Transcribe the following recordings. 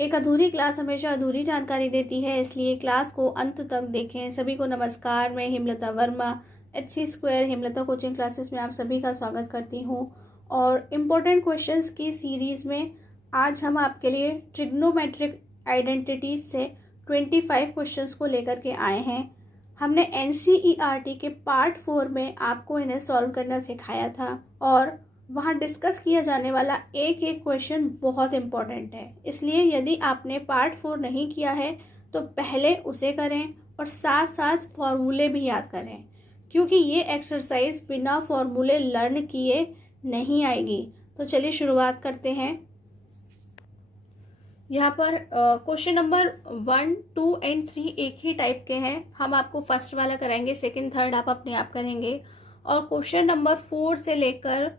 एक अधूरी क्लास हमेशा अधूरी जानकारी देती है, इसलिए क्लास को अंत तक देखें। सभी को नमस्कार, मैं Hemlata Verma HC square Hemlata coaching classes में आप सभी का स्वागत करती हूँ। और इम्पोर्टेंट क्वेश्चंस की सीरीज़ में आज हम आपके लिए ट्रिग्नोमेट्रिक आइडेंटिटीज से 25 क्वेश्चंस को लेकर के आए हैं। हमने NCERT के पार्ट 4 में आपको इन्हें सॉल्व करना सिखाया था और वहाँ डिस्कस किया जाने वाला एक एक क्वेश्चन बहुत इम्पॉर्टेंट है। इसलिए यदि आपने पार्ट 4 नहीं किया है तो पहले उसे करें और साथ साथ फॉर्मूले भी याद करें, क्योंकि ये एक्सरसाइज बिना फॉर्मूले लर्न किए नहीं आएगी। तो चलिए शुरुआत करते हैं। यहाँ पर क्वेश्चन नंबर 1, 2 एंड 3 एक ही टाइप के हैं। हम आपको फर्स्ट वाला कराएंगे, सेकंड थर्ड आप अपने आप करेंगे। और क्वेश्चन नंबर 4 से लेकर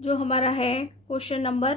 जो हमारा है क्वेश्चन नंबर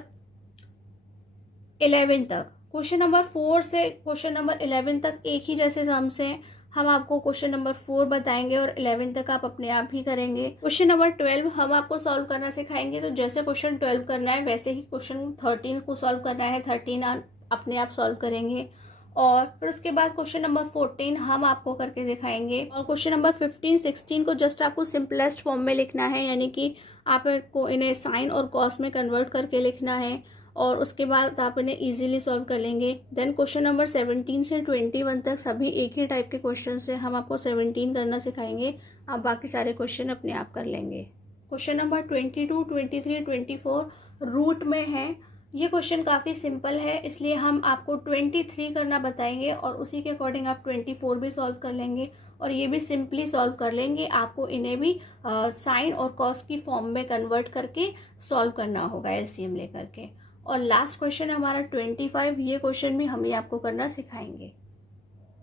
11 तक, क्वेश्चन नंबर 4 से क्वेश्चन नंबर 11 तक एक ही जैसे सम्स हैं। हम आपको क्वेश्चन नंबर 4 बताएंगे और 11 तक आप अपने आप ही करेंगे। क्वेश्चन नंबर 12 हम आपको सॉल्व करना सिखाएंगे, तो जैसे क्वेश्चन 12 करना है वैसे ही क्वेश्चन 13 को सॉल्व करना है। 13 अपने आप सॉल्व करेंगे। और फिर उसके बाद क्वेश्चन नंबर 14 हम आपको करके दिखाएंगे। और क्वेश्चन नंबर 15, 16 को जस्ट आपको सिंपलेस्ट फॉर्म में लिखना है, यानी कि आपको इन्हें साइन और कॉस में कन्वर्ट करके लिखना है और उसके बाद आप इन्हें इजीली सॉल्व कर लेंगे। देन क्वेश्चन नंबर 17 से 21 तक सभी एक ही टाइप के क्वेश्चन से हम आपको 17 करना सिखाएंगे। आप बाकी सारे क्वेश्चन अपने आप कर लेंगे। क्वेश्चन नंबर 22, 23, 24 रूट में है। ये क्वेश्चन काफ़ी सिंपल है, इसलिए हम आपको 23 करना बताएंगे और उसी के अकॉर्डिंग आप 24 भी सॉल्व कर लेंगे और ये भी सिंपली सॉल्व कर लेंगे। आपको इन्हें भी साइन और कॉस की फॉर्म में कन्वर्ट करके सॉल्व करना होगा LCM लेकर के। और लास्ट क्वेश्चन हमारा 25, ये क्वेश्चन भी हम ही आपको करना सिखाएंगे।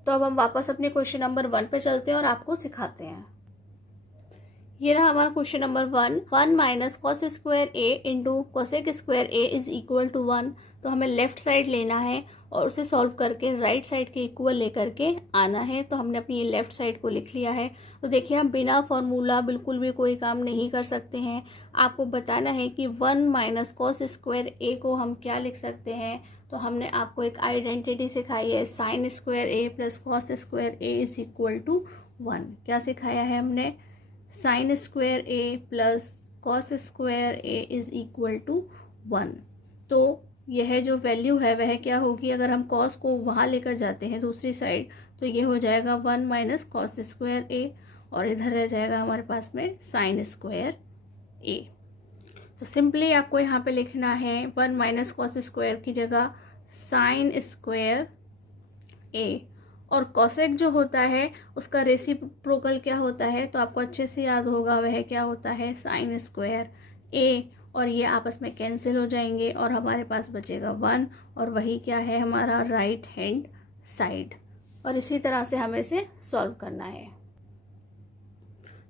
तो अब हम वापस अपने क्वेश्चन नंबर 1 पे चलते हैं और आपको सिखाते हैं। ये रहा हमारा question number 1 minus cos square A into cosec square A is equal to 1। तो हमें लेफ्ट साइड लेना है और उसे सॉल्व करके राइट साइड के इक्वल लेकर के आना है। तो हमने अपनी ये लेफ्ट साइड को लिख लिया है। तो देखिए, हम बिना फॉर्मूला बिल्कुल भी कोई काम नहीं कर सकते हैं। आपको बताना है कि 1 माइनस कॉस स्क्वायर ए को हम क्या लिख सकते हैं। तो हमने आपको एक आइडेंटिटी सिखाई है, sine square A plus cos square A is equal to 1। क्या सिखाया है हमने? Sine square A plus cos square A is equal to 1। तो यह जो वैल्यू है वह क्या होगी? अगर हम कॉस को वहाँ लेकर जाते हैं दूसरी साइड, तो ये हो जाएगा 1 माइनस कॉस स्क्वायर ए और इधर रह जाएगा हमारे पास में साइन स्क्वायर ए। तो सिंपली आपको यहाँ पे लिखना है 1 माइनस कॉस स्क्वायर की जगह साइन स्क्वायर ए। और कोसेक जो होता है उसका रेसिप्रोकल क्या होता है? तो आपको अच्छे से याद होगा, वह क्या होता है? साइन स्क्वायर ए। और ये आपस में कैंसिल हो जाएंगे और हमारे पास बचेगा 1 और वही क्या है? हमारा राइट हैंड साइड। और इसी तरह से हमें इसे सॉल्व करना है।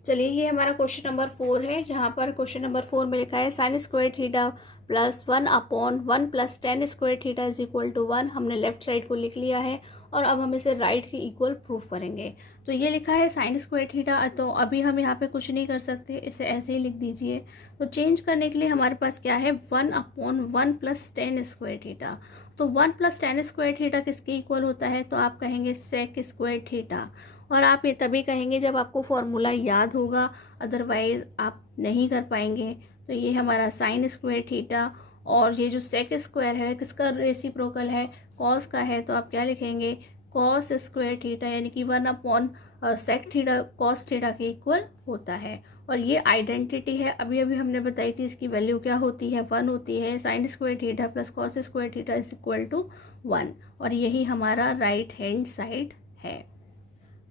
चलिए, ये हमारा क्वेश्चन नंबर 4 है, जहाँ पर क्वेश्चन नंबर 4 में लिखा है sine square theta plus 1/1 plus tan square theta is equal to 1। हमने लेफ्ट साइड को लिख लिया है और अब हम इसे राइट के इक्वल प्रूफ करेंगे। तो ये लिखा है साइन स्क्वायर थीटा, तो अभी हम यहाँ पे कुछ नहीं कर सकते, इसे ऐसे ही लिख दीजिए। तो चेंज करने के लिए हमारे पास क्या है? 1/1 प्लस टेन स्क्वायर थीटा। तो 1 प्लस टेन स्क्वायर थीटा किसके इक्वल होता है? तो आप कहेंगे सेक स्क्वायर थीटा। और आप ये तभी कहेंगे जब आपको फॉर्मूला याद होगा, अदरवाइज आप नहीं कर पाएंगे। तो ये हमारा साइन स्क्वायर थीटा और ये जो सेक स्क्वायर है किसका रेसिप्रोकल है? कॉस का है। तो आप क्या लिखेंगे? कॉस स्क्वायर थीटा, यानी कि 1/सेक थीटा कॉस थीटा के इक्वल होता है। और ये आइडेंटिटी है, अभी अभी हमने बताई थी, इसकी वैल्यू क्या होती है? 1 होती है। Sine square theta plus cos square theta is equal to 1 और यही हमारा राइट हैंड साइड है।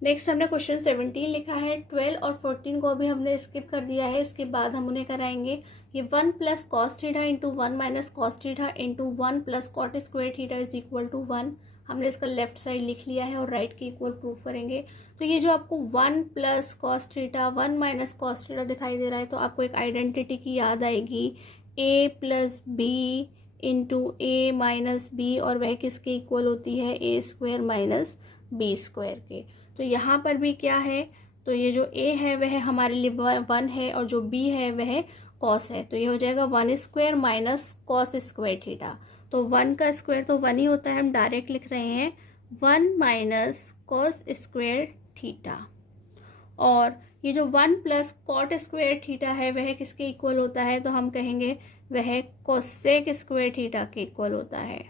नेक्स्ट हमने क्वेश्चन 17 लिखा है। 12 और 14 को अभी हमने स्किप कर दिया है, इसके बाद हम उन्हें कराएंगे। ये 1 plus cos theta into 1 minus cos theta into 1 plus cot square theta is equal to 1। हमने इसका लेफ्ट साइड लिख लिया है और राइट के इक्वल प्रूफ करेंगे। तो ये जो आपको 1 plus cos theta 1 minus cos theta दिखाई दे रहा है, तो आपको एक आइडेंटिटी की याद आएगी, a plus B into A minus B, और वह किसके इक्वल होती है? A square minus B square के। तो यहाँ पर भी क्या है? तो ये जो a है वह हमारे लिए 1 है और जो b है वह कॉस है, तो ये हो जाएगा 1 square minus cos square theta. तो 1 का स्क्वायर तो 1 ही होता है, हम डायरेक्ट लिख रहे हैं 1 माइनस कॉस स्क्वायर थीटा। और ये जो 1 प्लस कॉट स्क्वायर थीटा है वह किसके इक्वल होता है, तो हम कहेंगे वह कोसेक स्क्वायर थीटा के इक्वल होता है।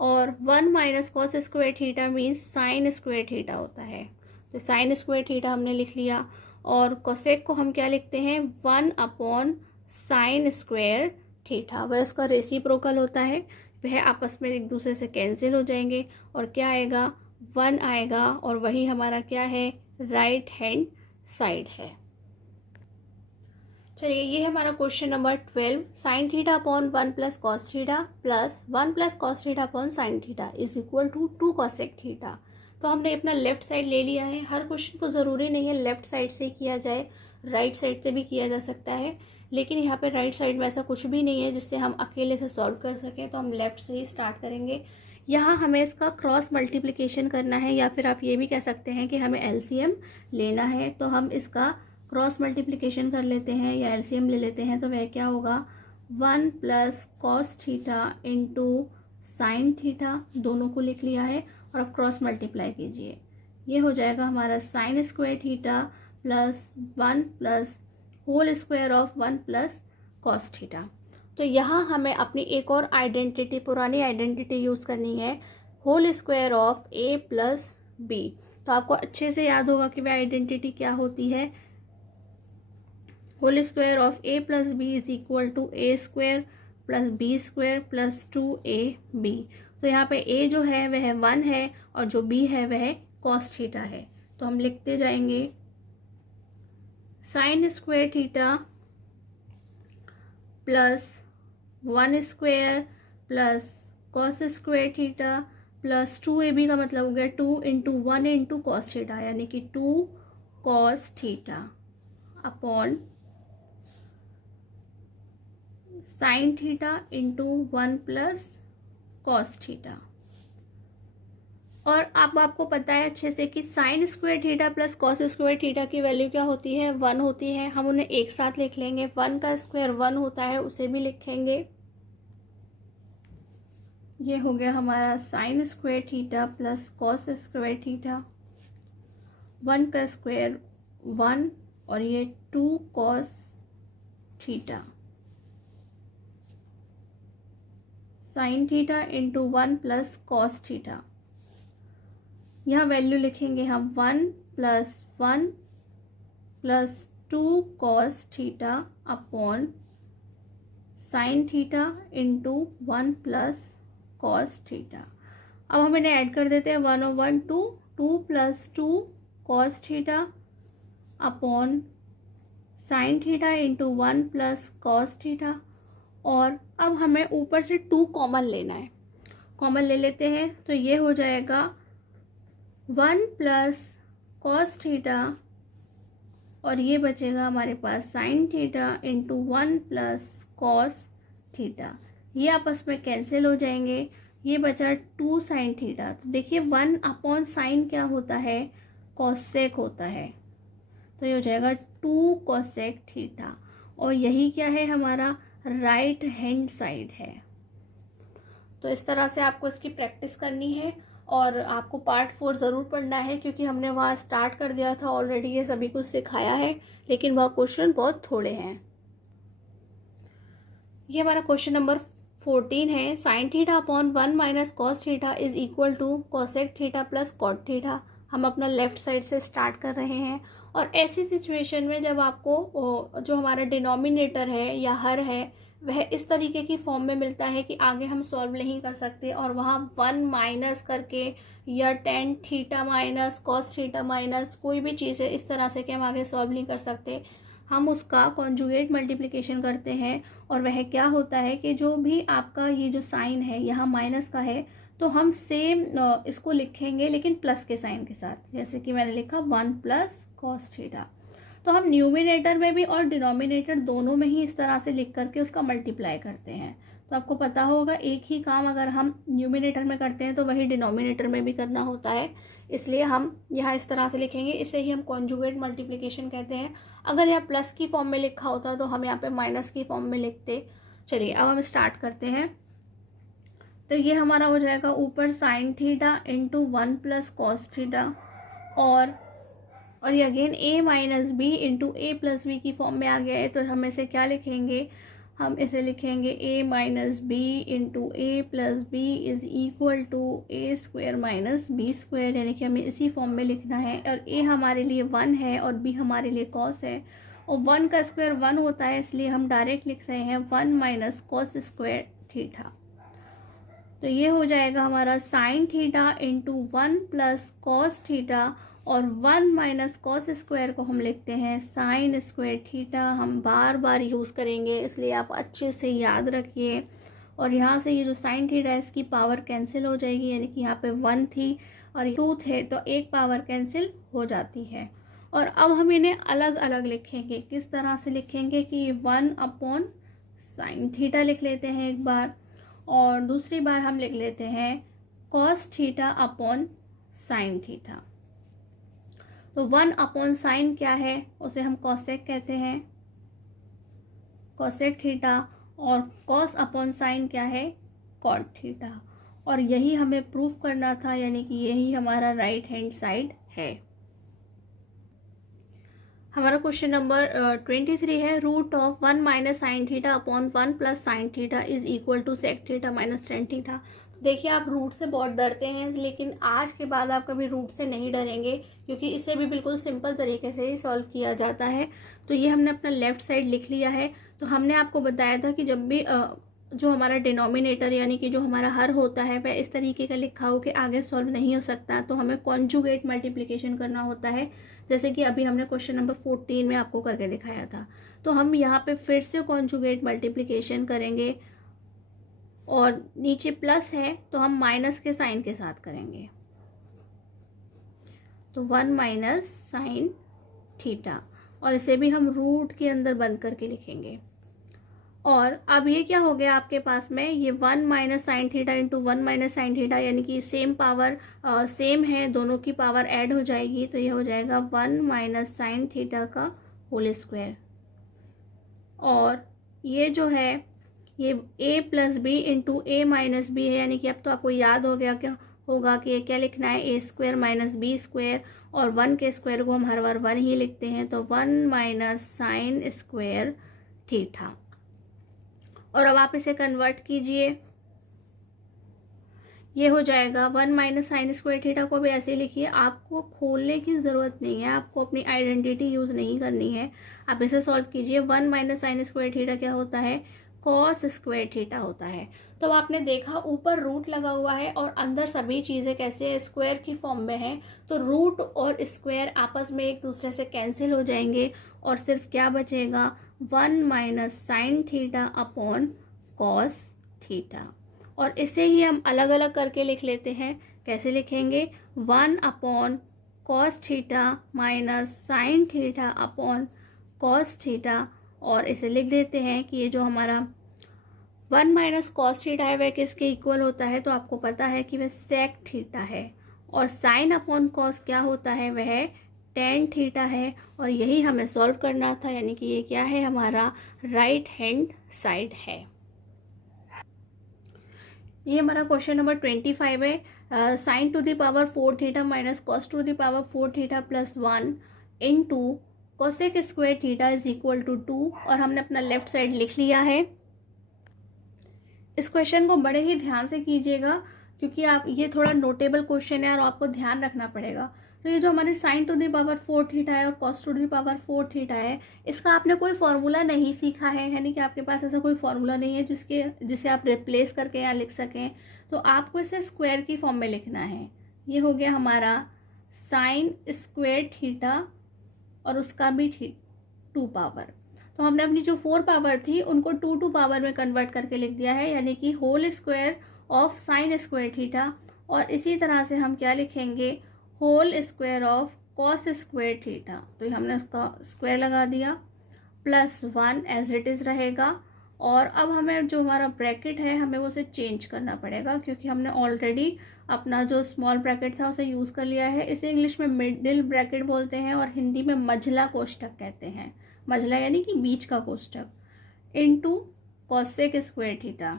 और 1 minus cos square theta means sign square theta होता है, तो साइन स्क्वायर थीटा हमने लिख लिया। और कोसेक को हम क्या लिखते हैं, 1 अपॉन साइन स्क्वायर थीटा, वह उसका रेसिप्रोकल होता है, वह आपस में एक दूसरे से कैंसिल हो जाएंगे और क्या आएगा, 1 आएगा, और वही हमारा क्या है, राइट हैंड साइड है। चलिए, ये हमारा question number 12, sine theta upon 1 plus cos theta plus 1 plus cos theta upon sine theta is equal to 2 cosec theta. तो हमने अपना लेफ्ट साइड ले लिया है। हर क्वेश्चन को ज़रूरी नहीं है लेफ्ट साइड से किया जाए, राइट साइड से भी किया जा सकता है, लेकिन यहाँ पे राइट साइड में ऐसा कुछ भी नहीं है जिससे हम अकेले से सॉल्व कर सकें, तो हम लेफ्ट से ही स्टार्ट करेंगे। यहाँ हमें इसका क्रॉस मल्टीप्लिकेशन करना है, या फिर आप ये भी कह सकते हैं कि हमें एलसीएम लेना है, तो हम इसका क्रॉस मल्टीप्लिकेशन कर लेते हैं या एलसीएम ले लेते हैं। तो वह क्या होगा, 1 plus cos theta into sine theta, दोनों को लिख लिया है, और अब क्रॉस मल्टीप्लाई कीजिए, ये हो जाएगा हमारा sine square theta plus 1 plus whole square of 1 plus cos theta. तो यहाँ हमें अपनी एक और आइडेंटिटी, पुरानी आइडेंटिटी यूज़ करनी है, whole square of A plus B. तो आपको अच्छे से याद होगा कि वह आइडेंटिटी क्या होती है, whole square of A plus B is equal to A square plus B square plus 2ab। तो यहाँ पे a जो है वह 1 है और जो b है वह कॉस थीटा है। तो हम लिखते जाएंगे sign square theta plus 1 square plus cos square theta plus 2ab का मतलब हो गया 2 इंटू 1 इंटू कॉस थीटा, यानी कि 2 cos theta upon sine theta into 1 plus cos theta. और अब आपको पता है अच्छे से कि sign square theta plus cos square theta की वैल्यू क्या होती है, 1 होती है। हम उन्हें एक साथ लिख लेंगे, 1 का स्क्वायर 1 होता है, उसे भी लिखेंगे। ये हो गया हमारा sine square theta plus cos square theta, 1 का स्क्वायर 1 और ये 2 cos theta sine theta into 1 plus cos theta. यहाँ वैल्यू लिखेंगे हम 1 plus 1 plus 2 cos theta upon sine theta into 1 plus cos theta. अब हम इन्हें ऐड कर देते हैं, 1 और 1 2 plus 2 cos theta upon sine theta into 1 plus cos theta. और अब हमें ऊपर से 2 कॉमन लेना है, कॉमन ले लेते हैं, तो ये हो जाएगा 1 प्लस कॉस थीटा और ये बचेगा हमारे पास sine theta into 1 plus cos theta. ये आपस में कैंसिल हो जाएंगे, ये बचा 2 साइन थीटा। तो देखिए 1 अपॉन साइन क्या होता है, कॉसेक होता है, तो ये हो जाएगा 2 कॉसेक थीटा। और यही क्या है, हमारा राइट हैंड साइड है। तो इस तरह से आपको इसकी प्रैक्टिस करनी है और आपको पार्ट 4 ज़रूर पढ़ना है, क्योंकि हमने वहाँ स्टार्ट कर दिया था ऑलरेडी, ये सभी कुछ सिखाया है, लेकिन वह क्वेश्चन बहुत थोड़े हैं। ये हमारा क्वेश्चन नंबर 14 है, sine theta upon 1 minus cos theta is equal to cosec theta plus cot theta. हम अपना लेफ्ट साइड से स्टार्ट कर रहे हैं, और ऐसी सिचुएशन में जब आपको जो हमारा डिनोमिनेटर है या हर है वह इस तरीके की फॉर्म में मिलता है कि आगे हम सॉल्व नहीं कर सकते, और वहाँ 1 माइनस करके या tan theta minus cos theta minus कोई भी चीज़ है इस तरह से कि हम आगे सॉल्व नहीं कर सकते, हम उसका कॉन्जुगेट मल्टीप्लिकेशन करते हैं। और वह क्या होता है कि जो भी आपका ये जो साइन है यहाँ माइनस का है, तो हम सेम इसको लिखेंगे लेकिन प्लस के साइन के साथ, जैसे कि मैंने लिखा 1 प्लस कॉस थीटा। तो हम न्यूमिनेटर में भी और डिनोमिनेटर दोनों में ही इस तरह से लिख करके उसका मल्टीप्लाई करते हैं। तो आपको पता होगा एक ही काम अगर हम न्यूमिनेटर में करते हैं तो वही डिनोमिनेटर में भी करना होता है, इसलिए हम यहाँ इस तरह से लिखेंगे। इसे ही हम कॉन्जुगेट मल्टीप्लिकेशन कहते हैं। अगर यहाँ प्लस की फॉर्म में लिखा होता तो हम यहाँ पे माइनस की फॉर्म में लिखते। चलिए अब हम स्टार्ट करते हैं। तो ये हमारा हो जाएगा ऊपर sine theta into 1 plus cos theta, और ये again a minus B into A plus B की फॉर्म में आ गया है। तो हम इसे क्या लिखेंगे, हम इसे लिखेंगे a minus B into A plus B is equal to A square minus B square, यानी कि हमें इसी फॉर्म में लिखना है। और a हमारे लिए 1 है और b हमारे लिए कॉस है, और 1 का स्क्वायर 1 होता है, इसलिए हम डायरेक्ट लिख रहे हैं 1 माइनस कॉस स्क्वायर थीटा। तो ये हो जाएगा हमारा sign theta into 1 plus cos theta, और 1 माइनस कॉस स्क्वायर को हम लिखते हैं साइन स्क्वायर थीटा। हम बार बार यूज़ करेंगे, इसलिए आप अच्छे से याद रखिए। और यहाँ से ये जो साइन थीटा है इसकी पावर कैंसिल हो जाएगी, यानी कि यहाँ पे 1 थी और 2 थे तो एक पावर कैंसिल हो जाती है। और अब हम इन्हें अलग अलग लिखेंगे। किस तरह से लिखेंगे कि 1 अपॉन साइन थीटा लिख लेते हैं एक बार, और दूसरी बार हम लिख लेते हैं cos theta upon sine theta. तो 1 अपॉन साइन क्या है, उसे हम कॉसेक कहते हैं, कॉसेक थीटा, और कॉस अपॉन साइन क्या है, कॉट थीटा। और यही हमें प्रूफ करना था, यानी कि यही हमारा राइट हैंड साइड है। हमारा क्वेश्चन नंबर 23 है, root of 1 minus sine theta upon 1 plus sine theta is equal to sec theta minus tan theta. देखिए आप रूट से बहुत डरते हैं, लेकिन आज के बाद आप कभी रूट से नहीं डरेंगे, क्योंकि इसे भी बिल्कुल सिंपल तरीके से ही सॉल्व किया जाता है। तो ये हमने अपना लेफ्ट साइड लिख लिया है। तो हमने आपको बताया था कि जब भी जो हमारा डिनोमिनेटर यानी कि जो हमारा हर होता है वह इस तरीके का लिखा हो कि आगे सॉल्व नहीं हो सकता, तो हमें कॉन्जुगेट मल्टीप्लिकेशन करना होता है, जैसे कि अभी हमने क्वेश्चन नंबर 14 में आपको करके दिखाया था। तो हम यहाँ पे फिर से कॉन्जुगेट मल्टीप्लिकेशन करेंगे, और नीचे प्लस है तो हम माइनस के साइन के साथ करेंगे। तो 1 माइनस साइन थीटा, और इसे भी हम रूट के अंदर बंद करके लिखेंगे। और अब ये क्या हो गया आपके पास में, ये 1 minus sine theta into 1 minus sine theta, यानी कि सेम पावर सेम है, दोनों की पावर ऐड हो जाएगी। तो ये हो जाएगा 1 माइनस साइन थीटा का होल स्क्वायर। और ये जो है ये a plus B into A minus B है, यानी कि अब तो आपको याद हो गया क्या होगा कि ये क्या लिखना है, A square minus B square, और 1 के स्क्वायर को हम हर बार 1 ही लिखते हैं। तो 1 माइनस साइन स्क्वायर थीटा। और अब आप इसे कन्वर्ट कीजिए, ये हो जाएगा 1 माइनस साइन स्क्वायर थीटा को भी ऐसे ही लिखिए। आपको खोलने की ज़रूरत नहीं है, आपको अपनी आइडेंटिटी यूज़ नहीं करनी है। आप इसे सॉल्व कीजिए। 1 माइनस साइन स्क्वायर थीटा क्या होता है, कॉस स्क्वायर थीटा होता है। तो आपने देखा ऊपर रूट लगा हुआ है और अंदर सभी चीज़ें कैसे स्क्वायर की फॉर्म में है। तो रूट और स्क्वायर आपस में एक दूसरे से कैंसिल हो जाएंगे, और सिर्फ क्या बचेगा, 1 minus sine theta upon cos theta. और इसे ही हम अलग अलग करके लिख लेते हैं। कैसे लिखेंगे, 1 upon cos theta minus sine theta upon cos theta, और इसे लिख देते हैं कि ये जो हमारा 1 माइनस कॉस थीटा है वह किसके इक्वल होता है, तो आपको पता है कि वह सेक थीटा है। और साइन अपॉन कॉस क्या होता है, वह टेन थीटा है। और यही हमें सॉल्व करना था, यानी कि ये क्या है, हमारा राइट हैंड साइड है। ये हमारा क्वेश्चन नंबर 25 है, sine to the power 4 theta minus cos to the power 4 theta plus 1 into cosec square theta is equal to 2। और हमने अपना लेफ्ट साइड लिख लिया है। इस क्वेश्चन को बड़े ही ध्यान से कीजिएगा, क्योंकि आप ये थोड़ा नोटेबल क्वेश्चन है और आपको ध्यान रखना पड़ेगा। तो ये जो हमारे sign to the power 4 theta है और cos to the power 4 theta है, इसका आपने कोई फॉर्मूला नहीं सीखा है, यानी कि आपके पास ऐसा कोई फॉर्मूला नहीं है जिसे आप रिप्लेस करके यहाँ लिख सकें। तो आपको इसे स्क्वायर की फॉर्म में लिखना है। ये हो गया हमारा साइन स्क्वायर थीटा, और उसका भी 2 पावर। तो हमने अपनी जो 4 पावर थी उनको 2 पावर में कन्वर्ट करके लिख दिया है, यानी कि whole square of sine square theta. और इसी तरह से हम क्या लिखेंगे, whole square of cos square theta, तो हमने उसका स्क्वायर लगा दिया, प्लस 1 एज इट इज़ रहेगा। और अब हमें जो हमारा ब्रैकेट है हमें वो उसे चेंज करना पड़ेगा, क्योंकि हमने ऑलरेडी अपना जो स्मॉल ब्रैकेट था उसे यूज़ कर लिया है। इसे इंग्लिश में मिडिल ब्रैकेट बोलते हैं और हिंदी में मझला कोष्ठक कहते हैं। मझला यानी कि बीच का कोष्ठक, इनटू कॉसेक स्क्वायर थीटा।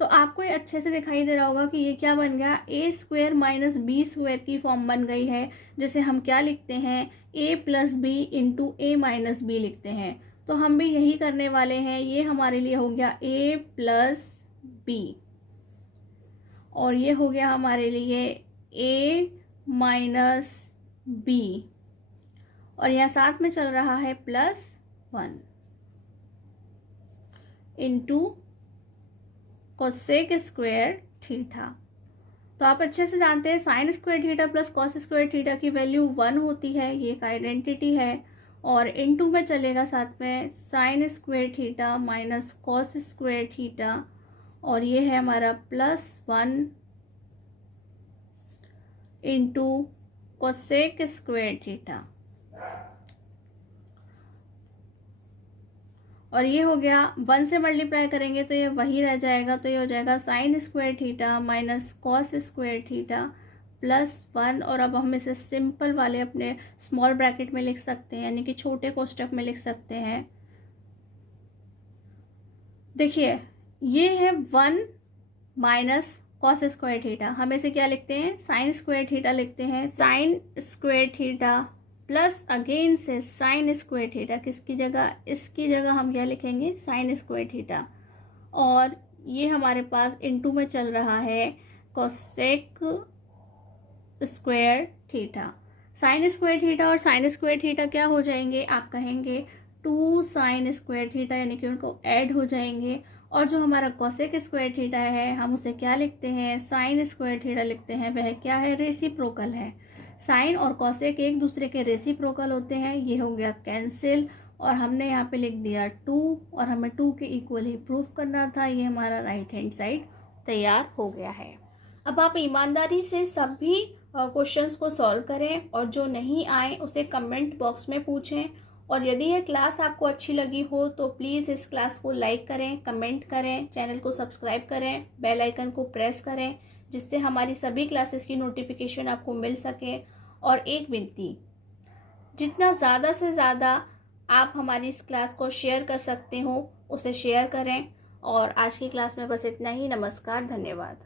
तो आपको ये अच्छे से दिखाई दे रहा होगा कि ये क्या बन गया, ए स्क्वायर माइनस बी स्क्वायर की फॉर्म बन गई है, जिसे हम क्या लिखते हैं, ए plus B into A minus B लिखते हैं। तो हम भी यही करने वाले हैं। ये हमारे लिए हो गया ए प्लस बी, और ये हो गया हमारे लिए ए माइनस बी, और यहाँ साथ में चल रहा है +1 इंटू कोसेक स्क्वायर थीटा। तो आप अच्छे से जानते हैं sign square theta plus cos square theta की वैल्यू 1 होती है, ये एक आइडेंटिटी है। और इनटू में चलेगा साथ में sign square theta minus cos square theta, और ये है हमारा +1 इंटू कोसेक स्क्वायर थीटा, और ये हो गया 1 से मल्टीप्लाई करेंगे तो ये वही रह जाएगा। तो ये हो जाएगा sign square theta minus cos square theta +1, और अब हम इसे सिंपल वाले अपने स्मॉल ब्रैकेट में लिख सकते हैं, यानी कि छोटे कोष्ठक में लिख सकते हैं। देखिए ये है 1 माइनस कॉस स्क्वायर थीटा, हम इसे क्या लिखते हैं, साइन स्क्वायर थीटा लिखते हैं। Sign square theta plus again से साइन स्क्वायर थीटा, किसकी जगह, इसकी जगह हम क्या लिखेंगे, साइन स्क्वायर थीटा। और ये हमारे पास इनटू में चल रहा है cosec square theta. Sign square theta और साइन स्क्वायर थीटा क्या हो जाएंगे, आप कहेंगे 2 साइन स्क्वायर थीटा, यानी कि उनको ऐड हो जाएंगे। और जो हमारा कोसेक स्क्वायर थीटा है हम उसे क्या लिखते हैं, साइन स्क्वायर थीटा लिखते हैं। वह क्या है, रेसिप्रोकल है। साइन और कोसेक एक दूसरे के रेसिप्रोकल होते हैं। ये हो गया कैंसिल, और हमने यहाँ पे लिख दिया 2, और हमें 2 के इक्वल ही प्रूफ करना था। ये हमारा राइट हैंड साइड तैयार हो गया है। अब आप ईमानदारी से सभी क्वेश्चंस को सॉल्व करें, और जो नहीं आए उसे कमेंट बॉक्स में पूछें। और यदि यह क्लास आपको अच्छी लगी हो तो प्लीज़ इस क्लास को लाइक करें, कमेंट करें, चैनल को सब्सक्राइब करें, बेल आइकन को प्रेस करें, जिससे हमारी सभी क्लासेस की नोटिफिकेशन आपको मिल सके। और एक विनती, जितना ज़्यादा से ज़्यादा आप हमारी इस क्लास को शेयर कर सकते हो उसे शेयर करें। और आज की क्लास में बस इतना ही। नमस्कार, धन्यवाद।